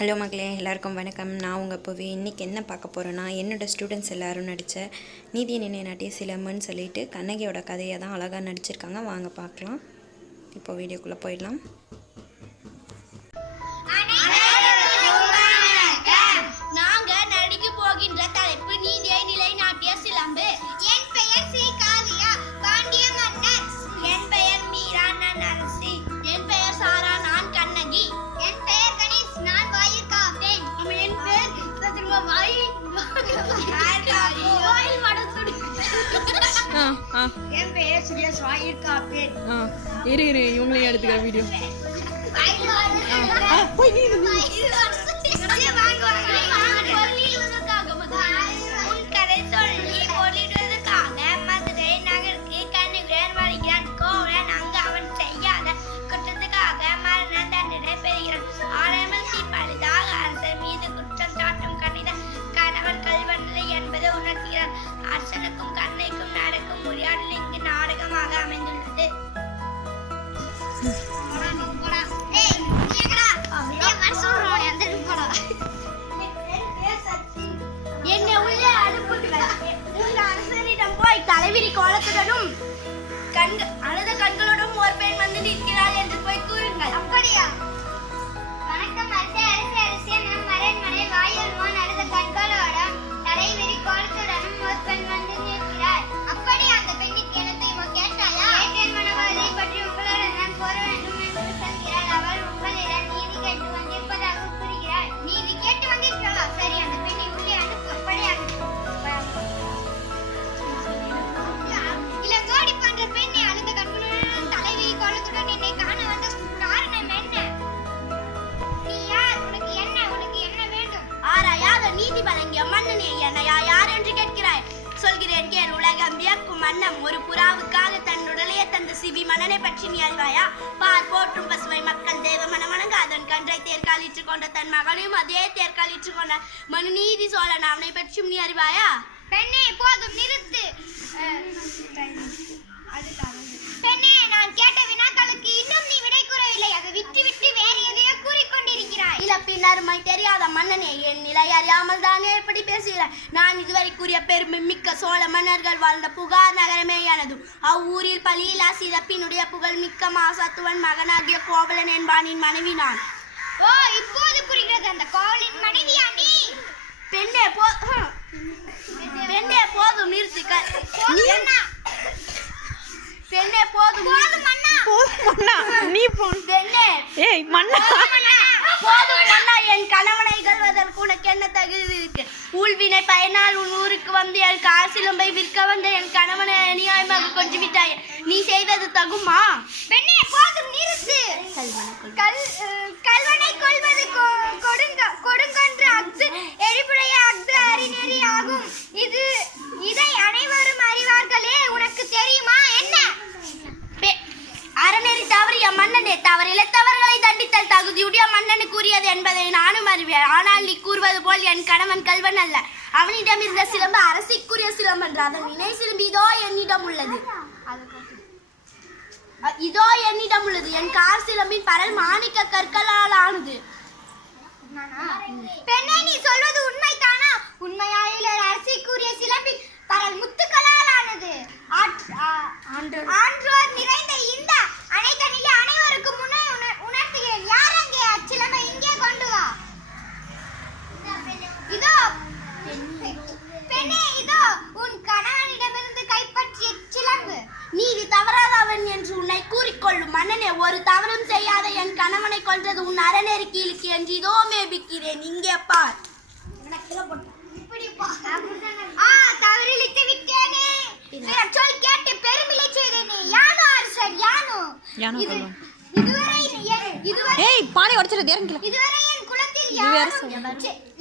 Hello மக்களே, எல்லாருக்கும் வணக்கம். நான் உங்கள் புவி. இன்றைக்கி என்ன பார்க்க போகிறேன்னா, என்னோடய ஸ்டூடெண்ட்ஸ் எல்லோரும் நடித்த நீதி நினை நாட்டிய சிலம்புன்னு சொல்லிட்டு கண்ணகியோட கதையை தான் அழகாக நடிச்சிருக்காங்க. வாங்க பார்க்கலாம். இப்போ வீடியோக்குள்ளே போயிடலாம். நாங்கள் நடிக்க போகின்ற தலைப்பு நீதியை நிலைநாட்டிய சிலம்பு. என் பெயர் சி காவியா, பாண்டிய மன்னர். என் பெயர் மீரா, நான் அரசி. என் பெயர் சாரா, நான் கண்ணகி. என் பெயர் கணேஷ், நான் வாயில் காப்பேன். என் பேர் வாயில் மடத்துடி. என் பெயர் சுரேஷ், வாயில் காப்பேன். இரு இவங்களையும் எடுத்துக்கிற வீடியோ. அரசனுக்கும் கண்ணைக்கும் நடக்கும் உரையாடல் இங்கு நாடகமாக அமைந்துள்ளது. என்னை உள்ளே அனுப்புகிறார். அரசனிடம் போய் தலைவிரி கோலத்துடனும் அழுத கண்களுடன் ஒரு பெண் வந்து நிற்கிறாள் என்று போய் கூறுங்கள். அப்படியா? வணக்கம் அரசே. அரசே நம் அரண்மனை வாயில் அழுத கண்களோடும் தலைவிரி கோலத்துடனும் ஒரு பெண் வந்து நிற்கிறாள். அப்படியா? அந்த பெண்ணுக்கு எனத்தையும் கேட்டாயா? கேட்டேன் மனவாளை பற்றி உங்களுடன் நான் கூற வேண்டும் என்று சொல்கிறாள். அவள் உங்களிடம் நீதி கேட்டு வந்திருப்பதாக கூறுகிறாள். நீதி கேட்டு வந்திருக்கிறாளா? சரி, அந்த பெண்ணை உள்ளே அனுப்பு. அப்படியா? இளங்கோடி போன்ற பெண்ணை அழுத கண்களுடன் தலைவிரி கோலத்துடன் என்னை காண வந்த காரணம் என்ன? நீ யார்? உனக்கு என்ன வேண்டும்? ஆராயாத நீதி வழங்கிய மன்னனே, என்னையா யார் என்று கேட்கிறாய்? சொல்கிறேன் கேள். உலகம் வியக்கும் மன்னம் ஒரு புறாவுக்காக தன் உடலையே தந்த சிவி மன்னனை பற்றி நீ அறிவாயா? பார் போற்றும் பசுவை மக்கள் தெய்வ மனமணங்க அதன் கன்றை தேர்காலிற்று கொண்ட தன் மகனையும் அதே தேர்காலிற்று கொண்ட மனு நீதி சோழன் அவனை பற்றியும் நீ அறிவாயா? பெண்ணே, போதும், நிறுத்து. பெண்ணே, நான் கேட்ட வினாக்களுக்கு இன்னும் நீ விடை கூறவில்லை. அதை விட்டு வேறு எதையோ கூறிக்கொண்டிருக்கிறாய். இல்ல, பின்னருமை தெரியாத மன்னனே, என் நிலை அறியாமல் தானே எப்படி பேசுகிறாய்? நான் இதுவரை கூறிய பெருமை மிக்க சோழ மன்னர்கள் வாழ்ந்த புகார் நகரமே எனது. அவ்வூரில் பலியிலா சிறப்பினுடைய புகழ் மிக்க மாசத்துவன் மகனாகிய கோவலன் என்பானின் மனைவி நான். ஓ, இப்போது புரிகிறது. அந்த கோவலன் மனைவியா நீ? பெண்ணே, போதும், நிறுத்து. பெண்ணே, போதும் மன்னா. நீ போ. பெண்ணே, ஏய் மன்னா, போதும் மன்னா. என் கணவனை இகழ்வதற்கு உனக்கு என்ன தகுதி இருக்கு? ஊழ்வினை பயனால் உன் ஊருக்கு வந்து என் காசிலம்பை விற்க வந்த என் கணவனை அநியாயமாக கொஞ்சி விட்டாய். நீ செய்தது தகுமா? பெண்ணே, போதும், நிறுத்து. கல்வனை கொள்வது கொடுங்கொன்று அஃது எரிபுடைய அஃது அறிநெறி ஆகும். இதை அனைவரும் அறிவார்களே. உனக்கு தெரியுமா என்ன? அறநெறி தவறிய மன்னனே, தவறிழைத்தவர்களை தண்டித்தல் தகுதியுடைய மன்னனு கூறியது என்பதை நானும் அறிவேன். ஆனால் நீ கூறுவது போல் என் கணவன் கல்வன் அல்ல. அவனிடம் இருந்த சிலம்பு அரசிக்குரிய சிலம்பு என்று. அதன் இணை சிலம்பு இதோ என்னிடம் உள்ளது. என் கார் சிலம்பின் பரல் மாணிக்க கற்களால் ஆனது. பெண்ணே, நீ சொல்வது உண்மைதானா? உண்மையாயில அரசிக்குரிய சிலம்பின் பரல் முத்துக்களால் ஆனது. ஆன்றோர் நிறைந்த இந்த அணைதனிலே அனைவருக்கும் உணர்த்துகிறேன். யார் அங்கே? அச்சிலம்பை இங்கே கொண்டு வா. இதோ பெண்ணே, இதோ உன் கணவனிடமிருந்து கைப்பற்றிய சிலம்பு. நீதி தவறாதவன் என்று உன்னை கூறிக்கொள்ளும் மன்னனே, ஒரு தவறும் செய்யாத என் கணவனை கொன்றது உன் அறநெறி கீழுக்கு என்று இதோ மேபிக்கிறேன். இங்கே பார். தவறிழித்து விட்டேனே. சொல் கேட்டு பெருமிலை செய்தேனே. யானோ அரசர், யானோ. இதுவரை என் குலத்தில்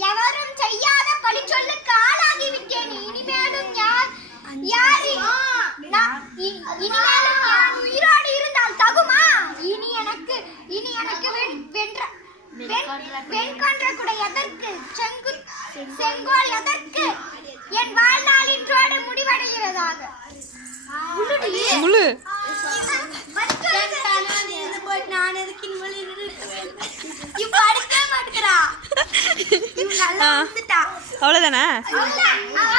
எவரும் செய்யாத பழி சொல்லுக்கு ஆளாகி விட்டேன். இனிமேலும் உயிரோடு இருந்தால் தகுமா? இனி எனக்கு வெண் கொன்ற குடை எதற்கு? செங்கோல் எதற்கு? என் வாழ்நாள் இன்றோடு முடிவடைகிறதாக. நான் எதுக்கு இப்ப அடிக்க மாட்டேங்கிறா. ஆ. வந்துட்டா அவ்வளோதானே அவ்வளவுதான். அவ